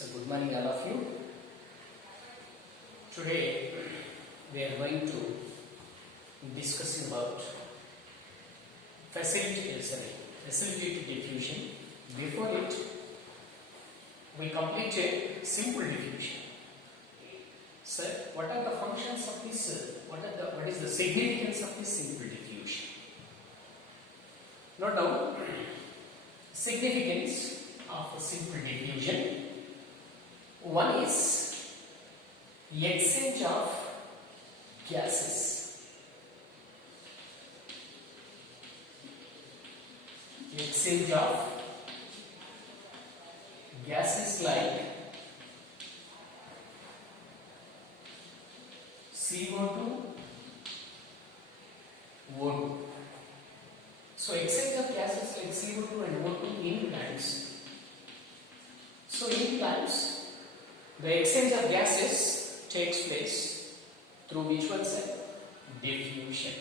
So good morning all of you. Today we are going to discuss about facility to diffusion. Before it, we completed simple diffusion. So what are the functions of this? What is the significance of this simple diffusion? Note down significance of a simple diffusion. One is exchange of gases. Exchange of gases like CO2, O2. So exchange of gases like CO2 and O2 in plants. So in plants, the exchange of gases takes place through which one, sir? Diffusion.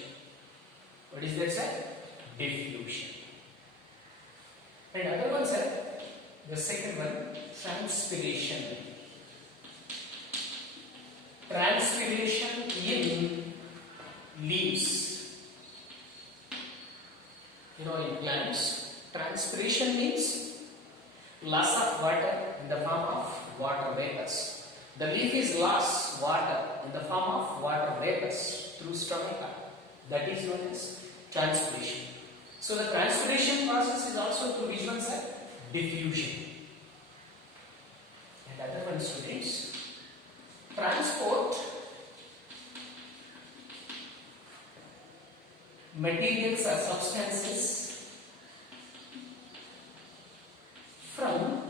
What is that, sir? Diffusion. And other one, sir, the second one, transpiration. Transpiration in leaves. In plants, transpiration means loss of water in the form of water vapors. The leaf is lost water in the form of water vapors through stomata. That is known as transpiration. So the transpiration process is also through which one, sir? Diffusion. And other one, students, transport materials or substances from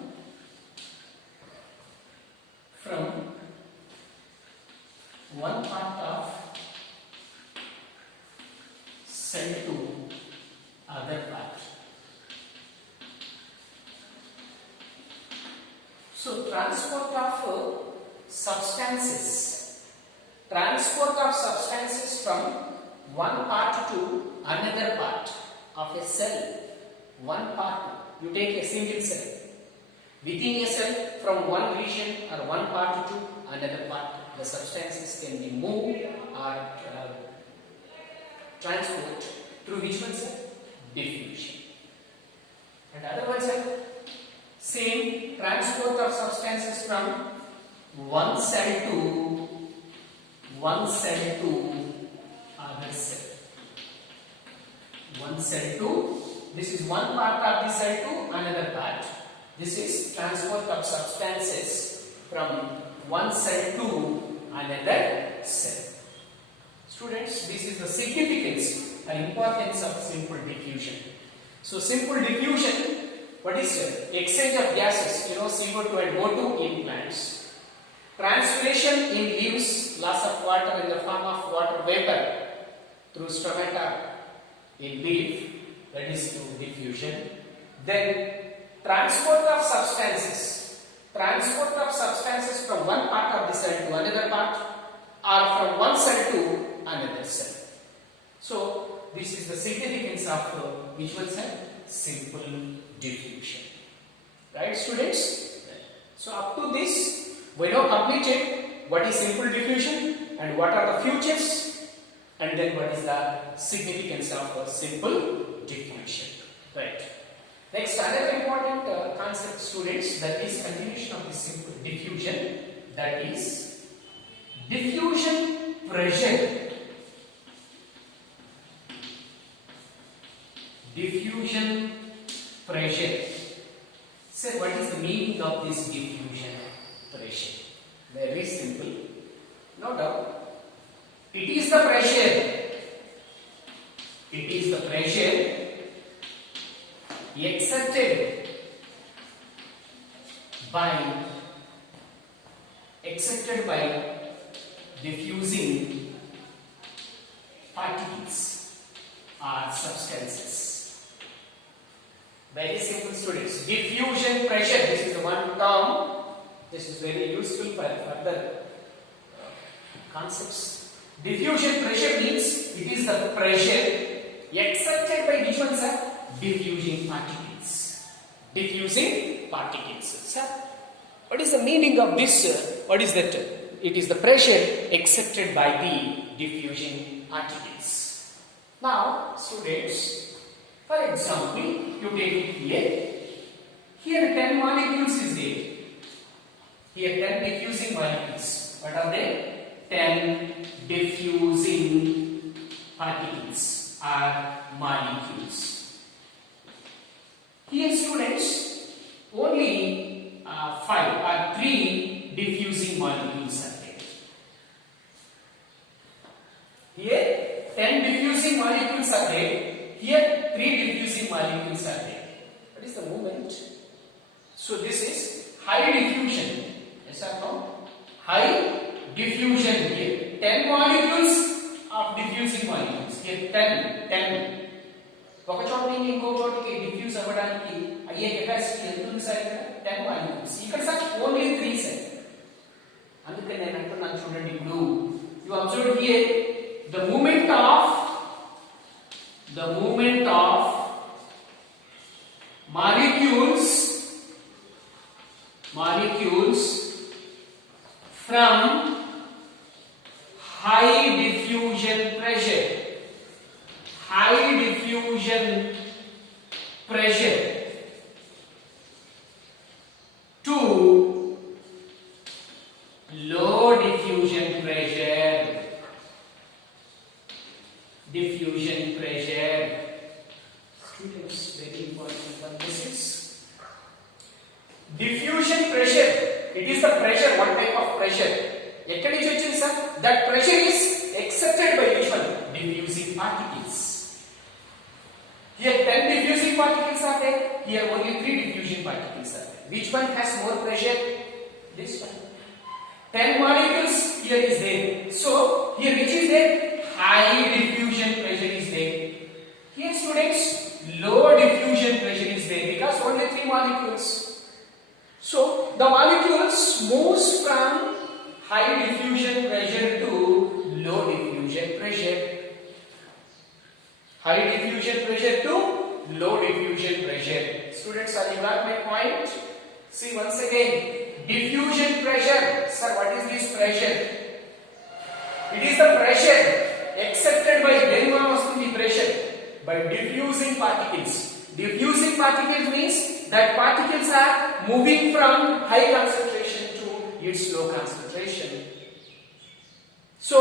one part of cell to other part. So transport of substances from one part to another part of a cell. One part, you take a single cell. Within a cell, from one region or one part to another part, the substances can be moved or transport through which one, sir? Diffusion. And other one, sir, same transport of substances from one cell to other cell. One cell to, this is one part of the cell to another part. This is transport of substances from one cell to another cell. Students, this is the significance and importance of simple diffusion. So simple diffusion, what is it? Exchange of gases, CO2 and O2 in plants. Transpiration in leaves, loss of water in the form of water vapor through stomata in leaf, that is through diffusion. Then transport of substances from one part of the cell to another part or from one cell to another cell. So this is the significance of which one, sir? Simple diffusion. Right, students? So up to this, we now completed what is simple diffusion and what are the features and then what is the significance of simple diffusion. Right. Next, another important concept, students, that is continuation of the simple diffusion, that is diffusion pressure. Diffusion pressure. So what is the meaning of this diffusion pressure? Very simple. No doubt. It is the pressure exerted by diffusing particles or substances. Very simple, students. Diffusion pressure, this is the one term. This is very useful for further concepts. Diffusion pressure means it is the pressure exerted by which one, sir? Diffusing particles. Sir. What is the meaning of this? What is that? It is the pressure accepted by the diffusion particles. Now, students, for example, you take it here. Here 10 molecules is there. Here 10 diffusing molecules. What are they? 10 diffusing particles or molecules. Here, students, only 5 or 3 diffusing molecules are there. Here 10 diffusing molecules are there. Here 3 diffusing molecules are there. What is the movement? So this is high diffusion. Yes or no? High diffusion here. 10 molecules of diffusing molecules. Here 10. ఒక చోట నుంచి ఇంకో చోటకి diffuse అవ్వడానికి అయ్యే capacity ఎంత ఉంది sir ఇక్కడ 10 మాలిక్యూల్స్ ఇక్కడ సార్ ఓన్లీ 3 సార్ అందుకని నేను అంటున్నాను చూడండి ఇప్పుడు you observe here the moment of molecules from high diffusion pressure to low diffusion pressure. Students, very important one. This is diffusion pressure. It is the pressure. What type of pressure? ఎక్కడి నుంచి వచ్చింది sir? That pressure is accepted by which one? Diffusing particles. Here 10 diffusing particles are there. Here only 3 diffusion particles are there. Which one has more pressure? This one. 10 molecules here is there. So here which is there? High diffusion pressure is there. Here students, low diffusion pressure is there because only 3 molecules. So the molecules moves from high diffusion pressure to low diffusion pressure. High diffusion pressure to low diffusion pressure. Students, are you got my point? See once again, diffusion pressure. Sir, what is this pressure? It is the pressure accepted by the pressure by diffusing particles. Diffusing particles means that particles are moving from high concentration to its low concentration. So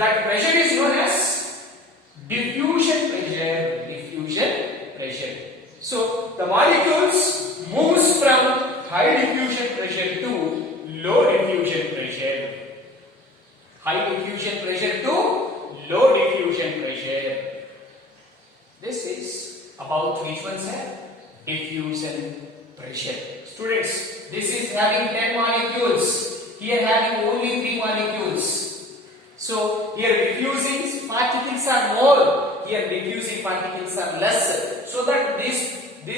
that pressure is known as diffusion pressure. So the molecules moves from high diffusion pressure to low diffusion pressure. High diffusion pressure to low diffusion pressure. This is about which one, sir? Diffusion pressure. Students, this is having 10 molecules. Here having only 3 molecules. So here diffusing particles are more. Here diffusing particles are less. So that this 10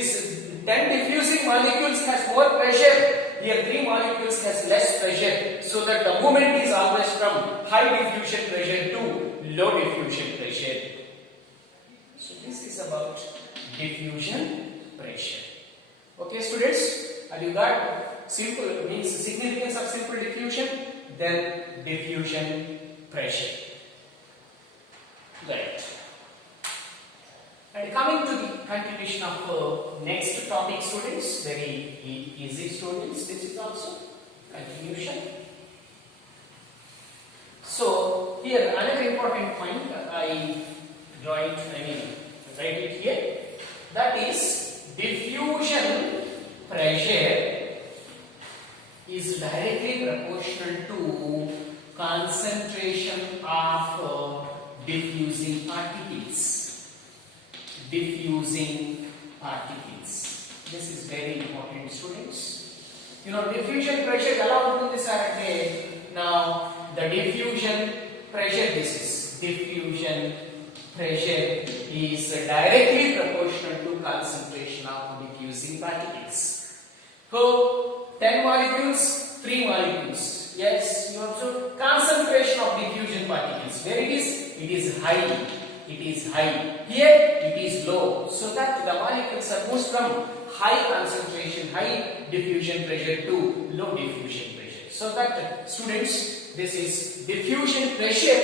diffusing molecules has more pressure. Here 3 molecules has less pressure. So that the movement is always from high diffusion pressure to low diffusion pressure. So this is about diffusion pressure. Okay students, have you got simple means significance of simple diffusion? Then diffusion pressure. Right. And coming to the continuation of next topic, students, very easy students, this is also continuation. So here another important point I write it here, that is diffusion pressure is directly proportional to concentration of diffusing particles. This is very important students. You know diffusion pressure ఎలా ఉంటుంది sir అంటే now the diffusion pressure, this is diffusion pressure is directly proportional to concentration of diffusing particles. So 10 molecules, 3 molecules. Yes, you observe concentration of diffusion particles. Where it is? It is high. Here it is low. So that the molecules are moved from high concentration, high diffusion pressure to low diffusion pressure. So that students, this is diffusion pressure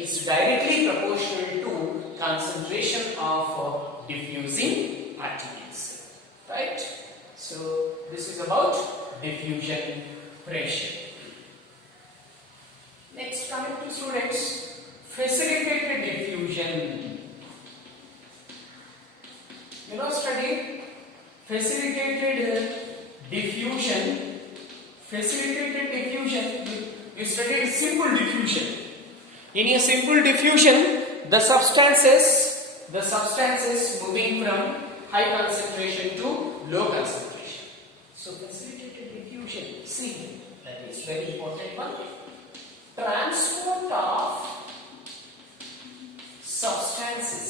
is directly proportional to concentration of diffusing particles, right? So this is about diffusion pressure. Next, coming to students, facilitated diffusion. You know, study facilitated diffusion. Facilitated diffusion, you studied simple diffusion. In a simple diffusion, the substances moving from high concentration to low concentration. So facilitated diffusion, see, that is very important one. Transport of substances.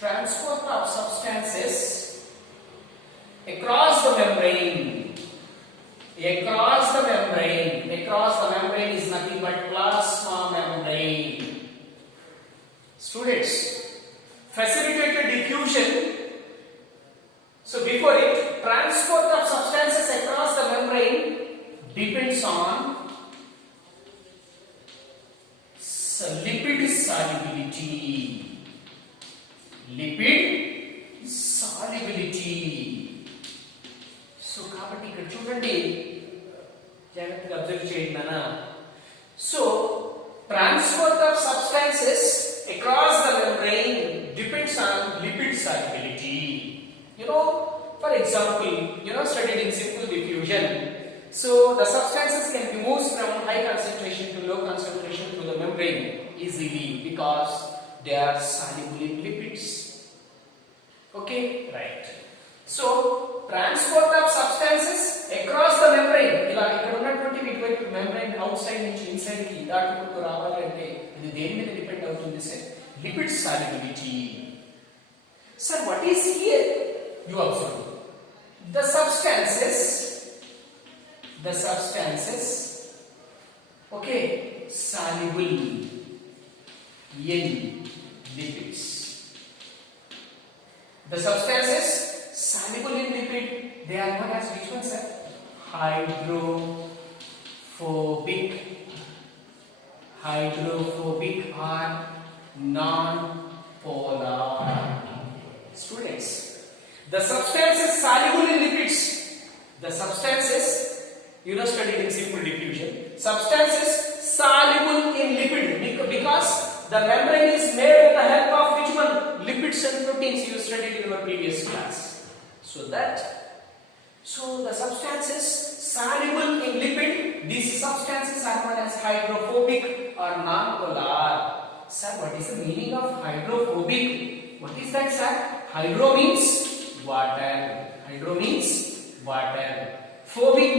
Transport of substances across the membrane. Across the membrane is nothing but plasma membrane. Students, facilitated diffusion. So before it, transport of substances across the membrane depends on lipid solubility. Lipid solubility. So కాబట్టి ఇక్కడ చూడండి, జాగ్రత్తగా observe చేయండి నాన్న. So transport of substances across the membrane depends on lipid solubility. You know, for example, studied in simple diffusion. So the substances can be moved from high concentration to low concentration through the membrane easily because they are soluble in lipids. Okay, right. So transport of substances across the membrane, ఇలా ఇక్కడ ఉన్నటువంటి ఇటువైపు membrane outside నుంచి inside కి దాటుకుంటూ రావాలి అంటే ఇది దేని మీద డిపెండ్ అవుతుంది sir? Lipid solubility. Sir, what is here? You observe. The substances, okay, soluble in lipids. The substances soluble in lipid, they are known as which one, sir? Hydrophobic or non-polar. Students, the substances soluble in lipids, the substances, studied in simple diffusion, substances soluble in lipid because the membrane is made with the help of which one? Lipids and proteins you studied in your previous class. So the substances soluble in lipid, these substances are known as hydrophobic or non-polar. Sir, what is the meaning of hydrophobic? What is that, sir? Hydro means water. Phobic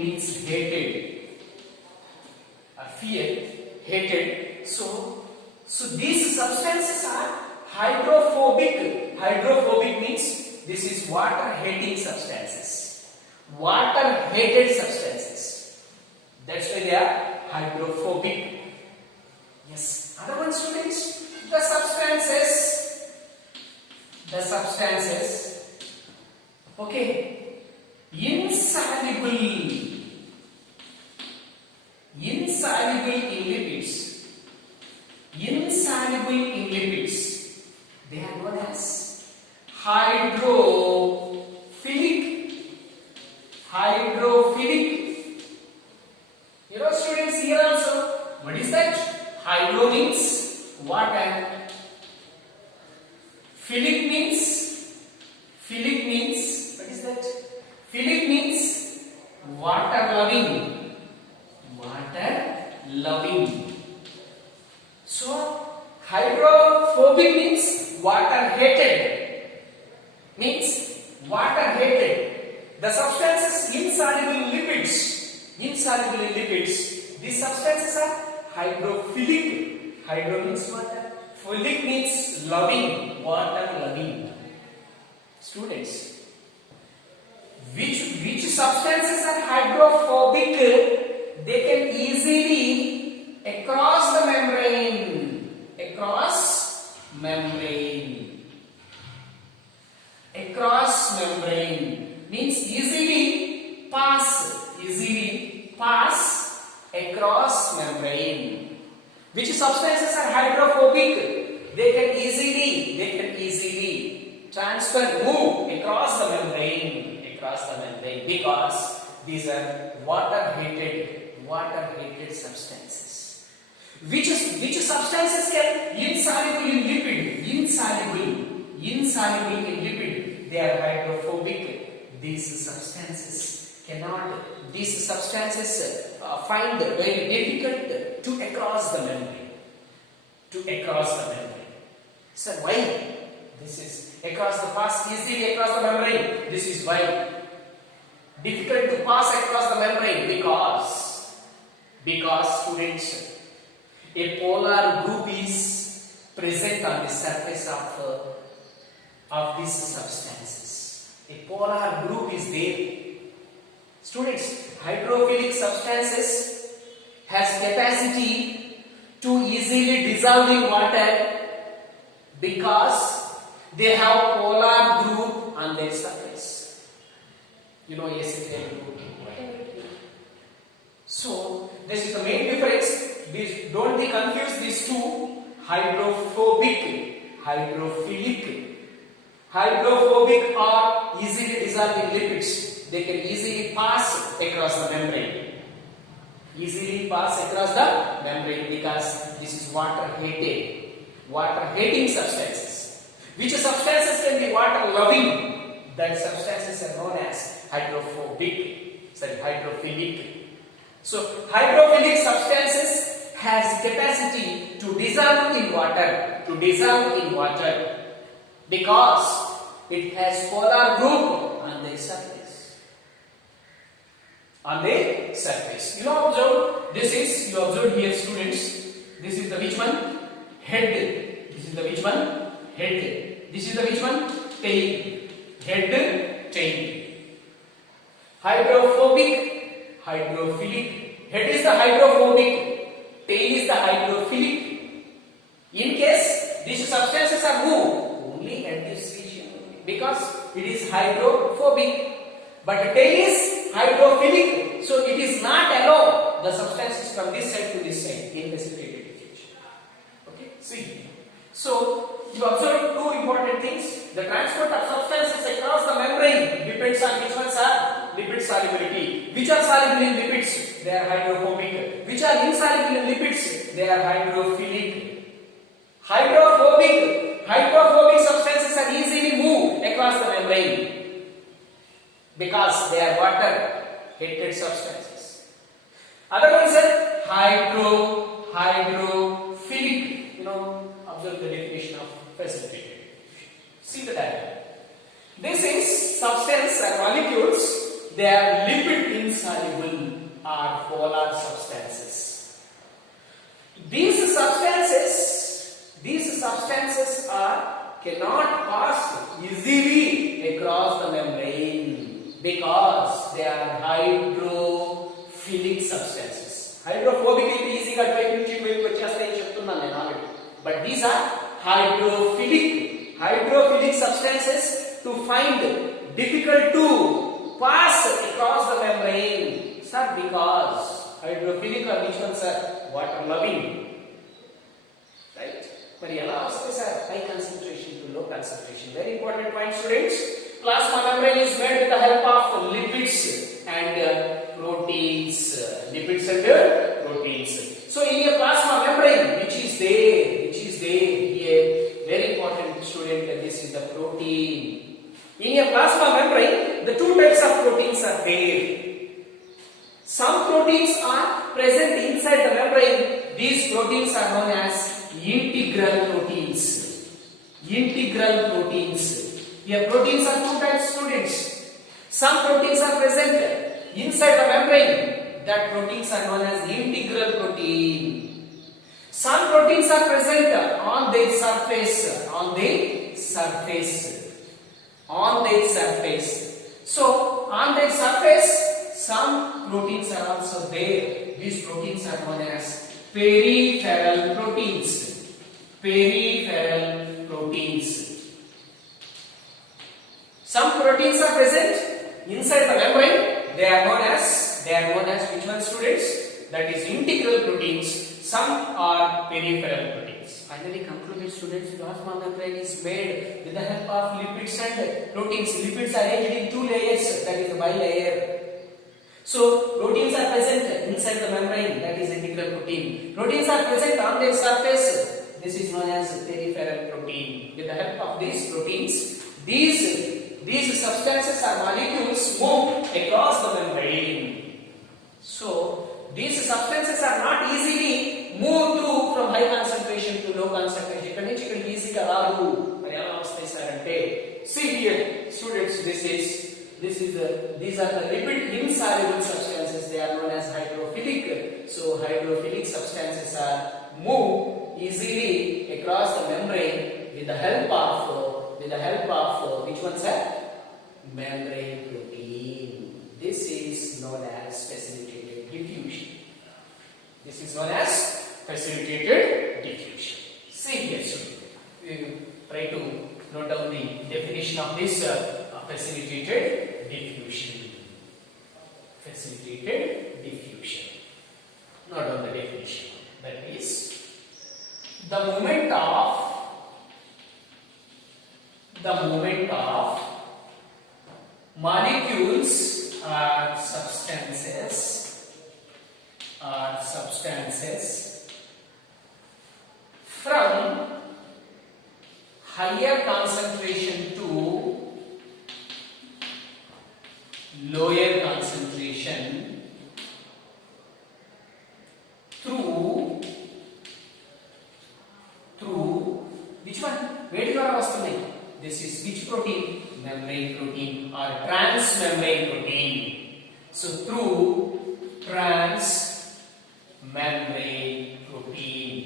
means hated. Fear, hated. So these substances are hydrophobic. Hydrophobic means this is water-hating substances. Water-hated substances. That's why they are hydrophobic. Yes. Other one, students, the substances. Okay. Insoluble in lipids. They are known as hydrophilic. Students, here also, what is that? Hydro means water. Philic means what is that? Philic means water loving. So hydrophobic means water hated. The substances insoluble in lipids. These substances are hydrophilic. Hydro means water. Philic means loving, water loving. Students, which substances are hydrophobic? They can easily across the membrane. membrane means easily pass across membrane. Which substances are hydrophobic? They can easily transfer, move across the membrane because these are water hated substances. Which substances can insoluble in lipid? Insoluble in lipid. They are hydrophobic. These substances find very difficult to across the membrane. So why? This is pass easily across the membrane. This is why. Difficult to pass across the membrane because students, a polar group is present on the surface of these substances. A polar group is there. Students, hydrophilic substances has capacity to easily dissolve in water because they have polar group on their surface. You know, acetyl group. So this is the main difference. Don't be confused these two. Hydrophobic, hydrophilic. Hydrophobic are easily dissolving lipids. They can easily pass across the membrane. Because this is water hating substances. Which substances can be water loving? That substances are known as hydrophilic. So hydrophilic substances has capacity to dissolve in water because it has polar group on the surface. You know, observe this is, you observe here students, this is the which one? Head. This is the which one? Head. This is the which one? Tail. Head, tail. Hydrophobic, hydrophilic. Head is the hydrophobic, tail is the hydrophilic. In case these substances are moved, only head is seen because it is hydrophobic. But the tail is hydrophilic, so it is not allow the substances from this side to this side in precipitated diffusion. Okay, see. So you observe two important things. The transport of substances across the membrane depends on which ones are lipid solubility. Which are soluble in lipids? They are hydrophobic. Which are insoluble in lipids? They are hydrophilic. Hydrophobic substances are easily moved across the membrane because they are water hated substances. Other ones are hydrophilic. You know, observe the definition of precipitated. See the diagram. This is substance and molecules. They are lipid insoluble or polar substances. These substances cannot pass easily across the membrane because they are hydrophilic substances. Hydrophobic is easy but these are hydrophilic substances to find difficult to pass across the membrane. Sir, because hydrophilic are which ones are water loving. Right? But high concentration to low concentration. Very important point, students. Plasma membrane is made with the help of lipids and proteins. So in a plasma membrane, which is there here, very important student, this is the protein. In a plasma membrane, the two types of proteins are there. Some proteins are present inside the membrane. These proteins are known as integral proteins. Here proteins are two types, students. Some proteins are present inside the membrane. That proteins are known as integral protein. Some proteins are present on their surface. So on their surface, some proteins are also there. These proteins are known as peripheral proteins. Some proteins are present inside the membrane. They are known as which one, students? That is integral proteins. Some are peripheral proteins. Finally concluded, students, plasma membrane is made with the help of lipids and proteins. Lipids are arranged in two layers, that is the bilayer. So proteins are present inside the membrane, that is integral protein. Proteins are present on their surface. This is known as peripheral protein. With the help of these proteins, these substances or molecules move across the membrane. So these substances are not easily moved through from high concentration to low concentration. Easy kararu. See here, students, these are the lipid insoluble substances. They are known as hydrophilic. So hydrophilic substances are moved easily across the membrane with the help of which ones are membrane protein. This is known as facilitated diffusion. This is known as facilitated diffusion. See here, students. We try to note down the definition of this facilitated diffusion. Facilitated diffusion. Note down the definition. That is the movement of molecules or substances from higher concentration to lower concentration through which one? Where do you are asking? This is which protein? Membrane protein or transmembrane protein. So through transmembrane protein.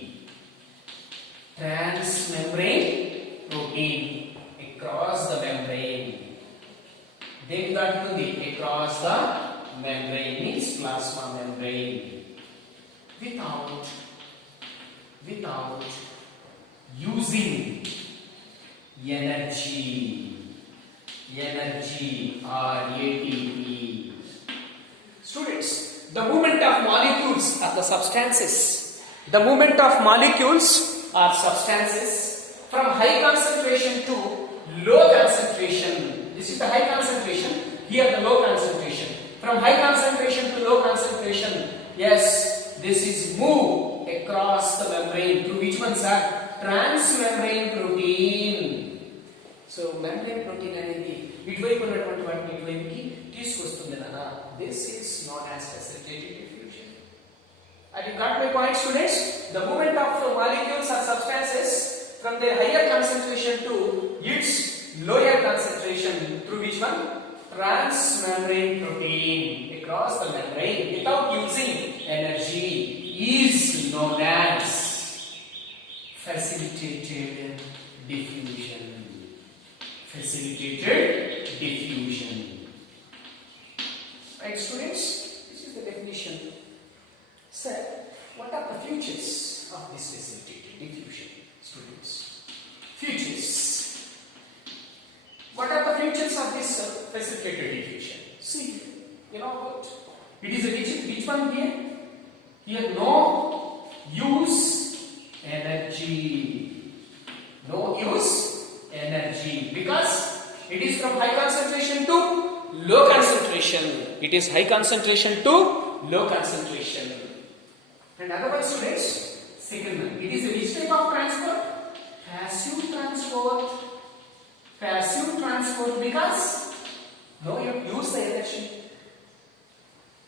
Transmembrane protein across the membrane. Then you got to the across the membrane means plasma membrane. Without using energy or ATP. Students, the movement of molecules are the substances. The movement of molecules are substances from high concentration to low concentration. This is the high concentration, here the low concentration. From high concentration to low concentration, yes, this is move across the membrane through which ones are transmembrane protein. So membrane protein అనేది ఇటువైపు ఉన్నటువంటి వాటిని ఇటువైపుకి తీసుకొస్తుంది నాన్న. This is known as facilitated diffusion. Have you got my point, students? The movement of molecules or substances from their higher concentration to its lower concentration through which one? Transmembrane protein across the membrane without using energy is known as facilitated diffusion. Facilitated diffusion. Right, students? This is the definition. Sir, what are the features of this facilitated diffusion, students? Features. What are the features of this facilitated diffusion? See, you know what? It is a which one here? Here, no use energy. No use energy because it is from high concentration to low concentration. It is high concentration to low concentration. And otherwise, students, second one, it is a which type of transport? Passive transport. Passive transport because no, you use the energy.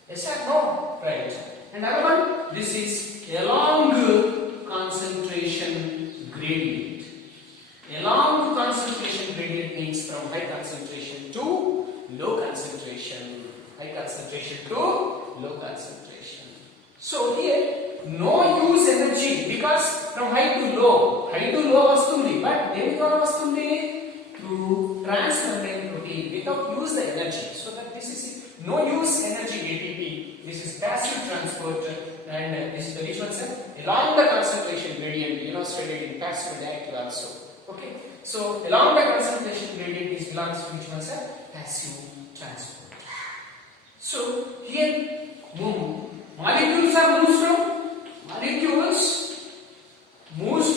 Yes or no? Right. And other one, this is along concentration gradient. Along concentration gradient means from high concentration to low concentration. High concentration to low concentration. So here, no use energy because from high to low. High to low vastundi, but devi dwara vastundi through transmembrane protein without use the energy. So that this is no use energy ATP. This is passive transport. And this is the which one, sir? Along the concentration gradient, studied in passive and active also. Okay. So along the concentration gradient, this belongs to which one, sir? Passive transport. So here molecules moves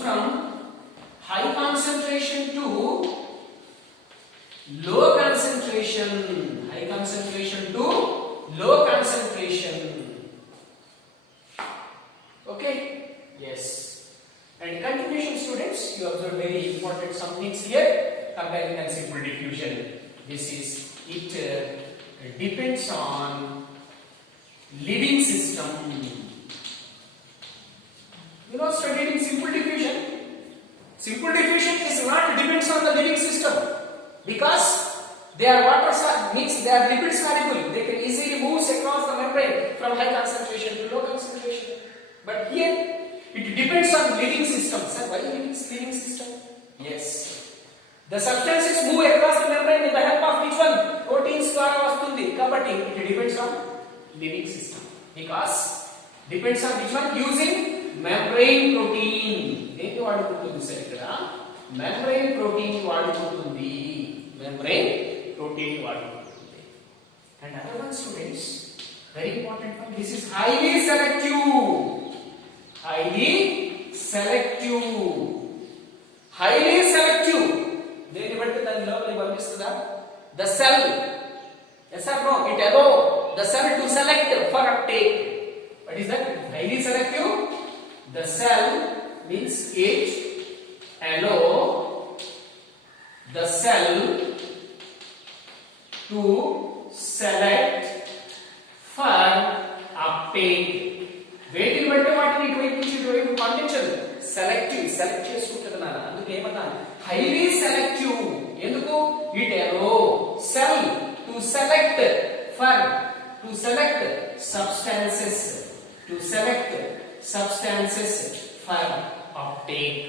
from high concentration to low concentration, high concentration to low concentration. Okay? Yes. And continuation, students, you observe very important some things here comparing and simple diffusion. This is it depends on living system. You know, studied in simple diffusion. Simple diffusion is not depends on the living system because they are water mixed, they are lipid soluble. They can easily move across the membrane from high concentration to low concentration. But here it depends on living system. Sir, why living system? Yes. The substances move across the membrane with the help of which one? Proteins ద్వారా వస్తుంది. కాబట్టి it depends on living system. Because depends on which one? Using membrane protein. దేన్ని వాడుకుంటుంది sir ఇక్కడ? Membrane protein వాడుకుంటుంది. Membrane protein వాడుకుంటుంది. And other one, students, very important one. This is highly selective. Highly selective. Highly selective. దేని బట్టి దాని లోపలికి పంపిస్తుందా? The cell. Yes or no? It allows the cell to select for uptake. What is that? Highly selective. The cell means it allows the cell to select for uptake. వేటిని బట్టి వాటిని ఇటువైపు నుంచి ఇటువైపు పంపించదు. సెలెక్ట్ చేసుకుంటున్నాను. అందుకే ఏమన్నా హైలీ సెలెక్టివ్. ఎందుకు? It allow cell to select substances for uptake.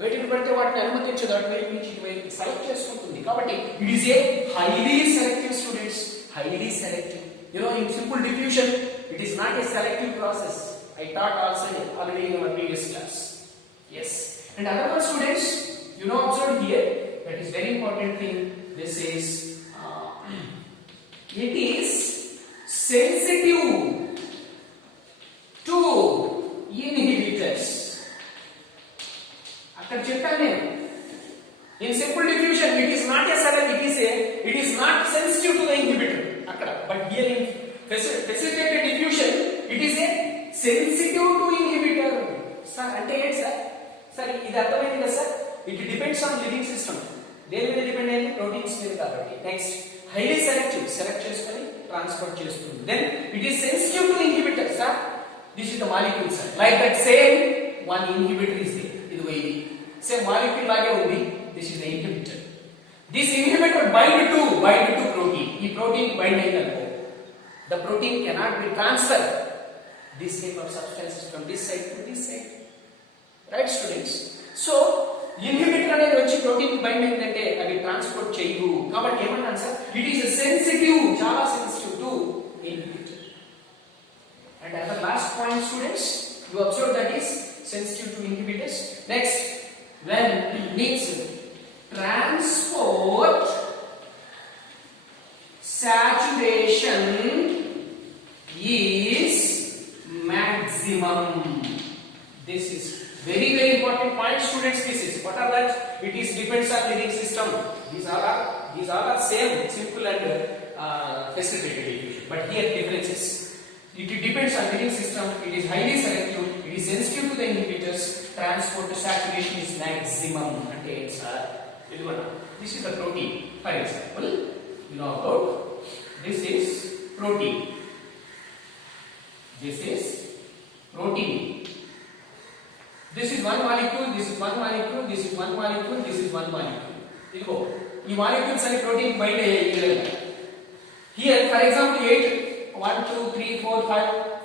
వేటిని బట్టి వాటిని అనుమతించదు. అటువైపు నుంచి ఇటువైపు సెలెక్ట్ చేసుకుంటుంది. కాబట్టి it is a highly selective, students. Highly selective. You know, in simple diffusion, it is not a selective process. I taught also already in our previous class. Yes. And other one, students, you know, observe here, that is very important thing. This is, it is sensitive to inhibitors. Akkada cheppanu nenu. In simple diffusion, it is not a selective, it is not sensitive to the inhibitor. But here in facilitated diffusion, it is a sensitive to inhibitor. Sir, ante ఏంటి sir? Sir ఇది అర్థమైంది కదా sir? It depends on living system. దేని మీద depend అయ్యింది? Proteins మీద కాబట్టి. Next, highly selective, select చేసుకొని ట్రాన్స్పోర్ట్ చేస్తుంది. Then it is sensitive to inhibitor. Sir, this is the molecule. Sir, like that same one inhibitor is there. ఇది same molecule లాగే ఉంది. This is the inhibitor. This inhibitor bind to protein. ఈ protein bind అయ్యిందనుకో, the protein cannot be transferred this type of substances from this side to this side. Right, students? So inhibitor అనేది వచ్చి protein bind అయిందంటే అది transport చేయదు. కాబట్టి ఏమన్నాను sir? It is sensitive, చాలా sensitive to inhibitor. And as the last point, students, you observe that is sensitive to inhibitors. Next, when it needs transport saturation is maximum. This is very important point, students. This is what are that? It is depends on living system. These are same, simple and facilitated diffusion. But here differences. It depends on living system. It is highly selective. It is sensitive to the inhibitors. Transport to saturation is maximum. Ante this is the protein. For example, you know about this is protein. This is protein. This is one molecule. This is one molecule. This is one molecule. This is one molecule. Idigo, ee molecules are protein bind ayyayi. Here, for example, 8, 1, 2, 3, 4,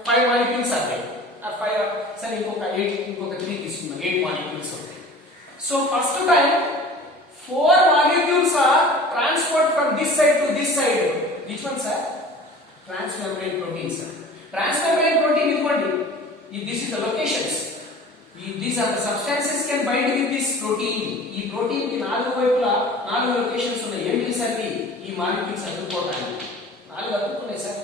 5 molecules are there. 5. Sir, inkoka 8, inkoka 3 తీసుకున్నాం. 8 molecules ఉంటాయి. So first time 4 molecules are transferred from this side to this side. Which one, sir? Transmembrane protein, sir. Transmembrane protein is what? This is the locations. These are the substances can bind with this protein. ఈ protein కి నాలుగు వైపులా నాలుగు locations ఉన్నాయి. ఏంటి sir ఈ molecules అతుక్కోవడానికి? నాలుగు అతుక్కున్నాయి sir.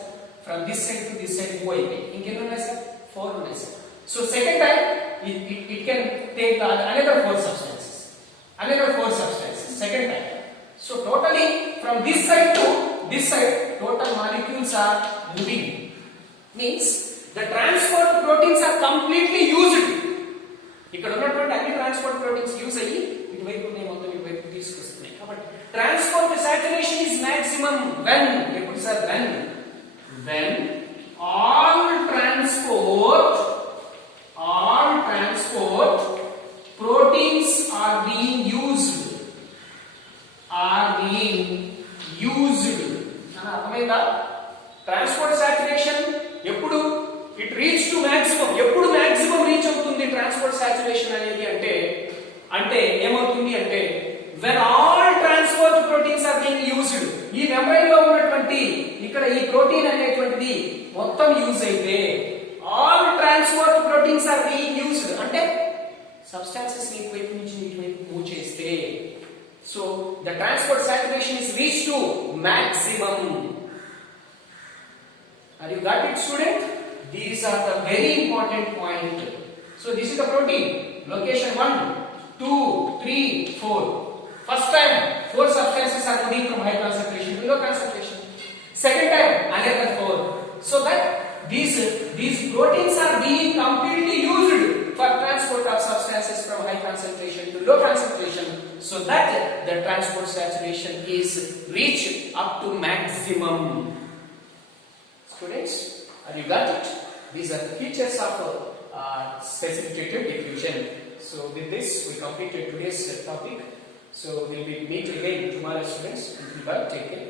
From this side to this side move అయిపోయి. ఇంకెన్ని ఉన్నాయి సార్? 4 ఉన్నాయి sir. So second time it can take another 4 substances. Another 4 substances. Second time. So totally from this side to this side, total molecules are moving. Means the transport proteins are completely used. ఇక్కడ ఉన్నటువంటి అన్ని transport proteins use అయ్యి ఇటువైపు ఉన్నాయి, మొత్తం ఇటువైపు తీసుకొస్తున్నాయి. కాబట్టి transport saturation is maximum when ఎప్పుడు sir when all transport proteins are being used అర్థమైందా? ట్రాన్స్పోర్ట్ సాచురేషన్ ఎప్పుడు ఇట్ రీచ్ టు మాక్సిమం, ఎప్పుడు మాక్సిమం రీచ్ అవుతుంది ట్రాన్స్పోర్ట్ సాచురేషన్ అనేది అంటే ఏమవుతుంది అంటే when all transport proteins are being used. ఈ మెంబ్రేన్ లో ఉన్నటువంటి ఇక్కడ ఈ ప్రోటీన్ అనేటువంటిది మొత్తం యూజ్ అయితే all transport proteins are being used అంటే సబ్స్టాన్సెస్ ని ఇటువైపు నుంచి ఇటువైపు మూవ్ చేస్తే so the transport saturation is reached to maximum. Are you got it, student? These are the very important point. So this is the protein. Location 1, 2, 3, 4. First time 4 substances are moving from high concentration to low concentration. Second time another 4. So that these proteins are being completely used for transport of substances from high concentration to low concentration, so that the transport saturation is reached up to maximum. Students, have you got it? These are the features of precipitated diffusion. So with this we completed today's topic. So we'll meet again tomorrow, students. Until bye, take care.